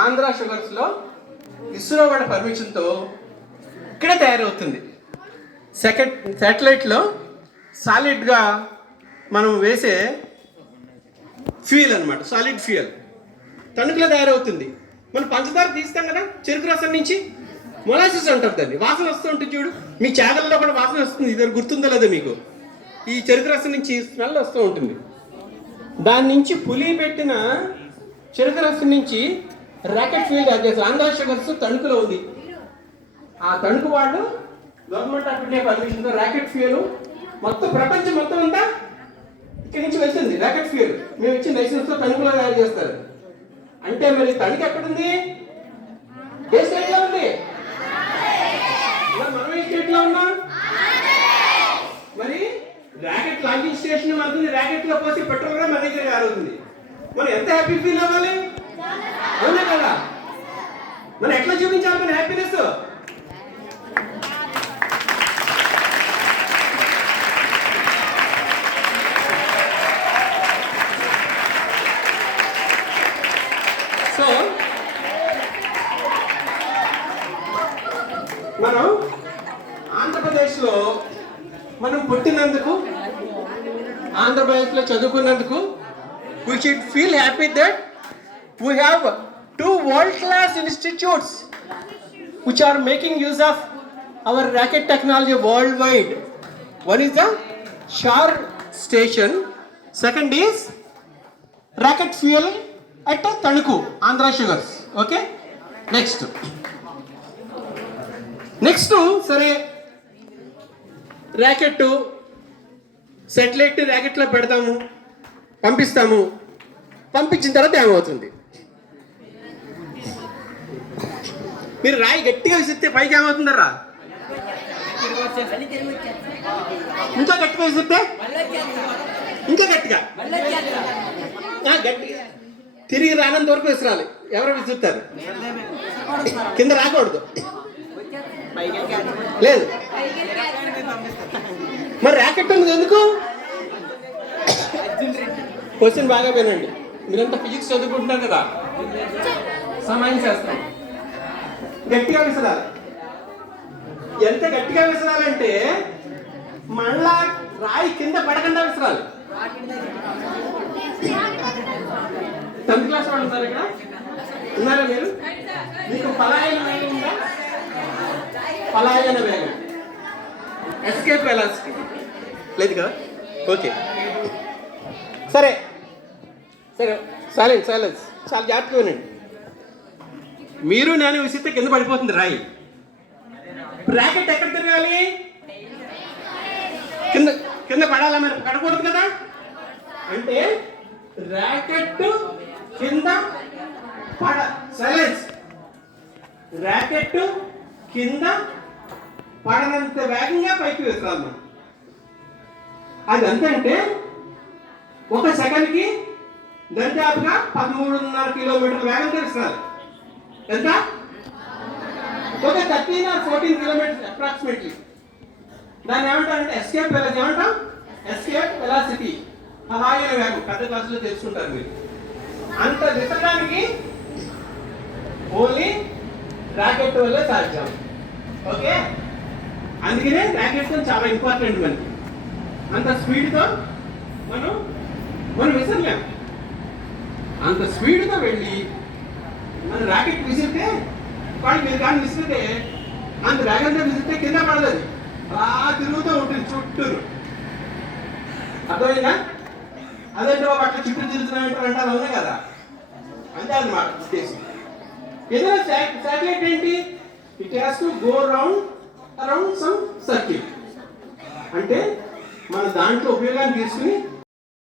ఆంధ్ర షుగర్స్లో ఇస్రో వాళ్ళ పర్మిషన్తో ఇక్కడే తయారవుతుంది. శాటిలైట్లో సాలిడ్గా మనం వేసే ఫ్యూయల్ అనమాట, సాలిడ్ ఫ్యూయల్ తణుకులో తయారవుతుంది. మనం పంచదార తీస్తాం కదా చెరుకు రసం నుంచి, మొలాసిస్ అంటారు దాన్ని. వాసన వస్తూ ఉంటుంది చూడు, మీ చేగల్లో కూడా వాసన వస్తుంది. ఇది గుర్తుందో లేదో మీకు? ఈ చెరుకు రసం నుంచి స్మెల్ వస్తూ ఉంటుంది. దాని నుంచి పులి పెట్టిన చెరుకు రసం నుంచి రాకెట్ ఫ్యూయల్ తయారు చేస్తారు. ఆంధ్ర షుగర్స్ తణుకులో ఉంది. ఆ తణుకు వాళ్ళు గవర్నమెంట్ ఆఫ్ ఇండియా పర్మిషన్తో రాకెట్ ఫ్యూయల్ మొత్తం ప్రపంచం మొత్తం అంతా ఇక్కడి నుంచి వెళ్తుంది. రాకెట్ ఫ్యూయల్ మేము ఇచ్చిన లైసెన్స్తో తణుకులో తయారు చేస్తారు. అంటే మరి తణుకు ఎక్కడుంది? ఏ స్టేట్లో ఉంది? మనం ఏ స్టేట్లో ఉన్నాం? మరి రాకెట్ లాంచింగ్ స్టేషన్ మనకు రాకెట్లో పోసి పెట్రోల్ కూడా మన దగ్గర తయారవుతుంది. మనం ఎంత హ్యాపీ ఫీల్ అవ్వాలి? అవునా కదా? మనం ఎట్లా చూపించాలి మన హ్యాపీనెస్? సో మనం ఆంధ్రప్రదేశ్లో మనం పుట్టినందుకు, ఆంధ్రప్రదేశ్లో చదువుకున్నందుకు we should feel happy that we have two world-class institutes which are making use of our rocket technology worldwide. One is the Shar station, second is rocket fuel at Tanuku, Andhra Sugars. Okay, next సరే rocket satellite రాకెట్లో పెడతాము, పంపిస్తాము. పంపించిన తర్వాత ఏమవుతుంది? మీరు రాయి గట్టిగా విసిరితే పైకి ఏమవుతుందరా? ఇంకా గట్టిగా విసిరితే ఇంకా గట్టిగా గట్టిగా తిరిగి రానంత వరకు విసిరాలి. ఎవరు విసురుతారు? కింద రాకూడదు. లేదు, మరి రాకెట్ ఉంది ఎందుకు? క్వశ్చన్ బాగా వినండి. మీరంతా ఫిజిక్స్ చదువుకుంటున్నారు కదా, సమానం చేస్తాం. గట్టిగా విసరాలి. ఎంత గట్టిగా విసరాలంటే మళ్ళా రాయి కింద పడకుండా విసరాలి. 10th క్లాస్ వాళ్ళు ఉన్నారు ఇక్కడ? ఉన్నారా మీరు? మీకు పలాయన వేగం ఉందా? పలాయన వేగం, ఎస్కేప్ వెలాసిటీ లేదు కదా? ఓకే, సరే సరే, సైలెన్స్. చాలా జాగ్రత్తగా వినండి. మీరు నేను విసిరితే కింద పడిపోతుంది రాయి. రాకెట్ ఎక్కడ తిరగాలి? కింద కింద పడాలా? మరి పడకూడదు కదా. అంటే రాకెట్ కింద సైలెన్స్. రాకెట్ కింద పడనంత వేగంగా పైకి వేస్తాను. అది అంతంటే ఒక సెకండ్కి దరిదాపుగా 13.5 కిలోమీటర్ల వేగంతో విసరాలి. ఎంత? ఒక 13 or 14 కిలోమీటర్స్ అప్రాక్సిమేట్లీ. దాన్ని ఏమంటారంటే ఎస్కేప్ వెలాసిటీ. ఏమంటాం? ఎస్కేప్ వెలాసిటీ, పలాయన వేగం. పెద్ద క్లాసులో తెలుసుకుంటారు మీరు. అంత విసరడానికి ఓన్లీ రాకెట్ వల్ల సాధ్యం. ఓకే, అందుకనే రాకెట్ చాలా ఇంపార్టెంట్ మనకి. అంత స్పీడ్తో మనం విసరలేం. అంత స్పీడ్తో వెళ్ళి మన రాకెట్ విసిరితే వాళ్ళు మీరు కానీ విసిరితే అంత వేగంగా విసిరితే కింద పడదు. అలా తిరుగుతూ ఉంటుంది చుట్టూరు. అర్థమైందా? అదంటే ఒక అట్లా చుట్టూ తిరుగుతున్నాయంటారు అంటే అది ఉన్నాయి కదా, అంతే అన్నమాట ఉద్దేశం. ఏదైనా శాటిలైట్ ఏంటి? It has to go around some circle. అంటే మన దాంట్లో ఉపయోగాన్ని తీసుకుని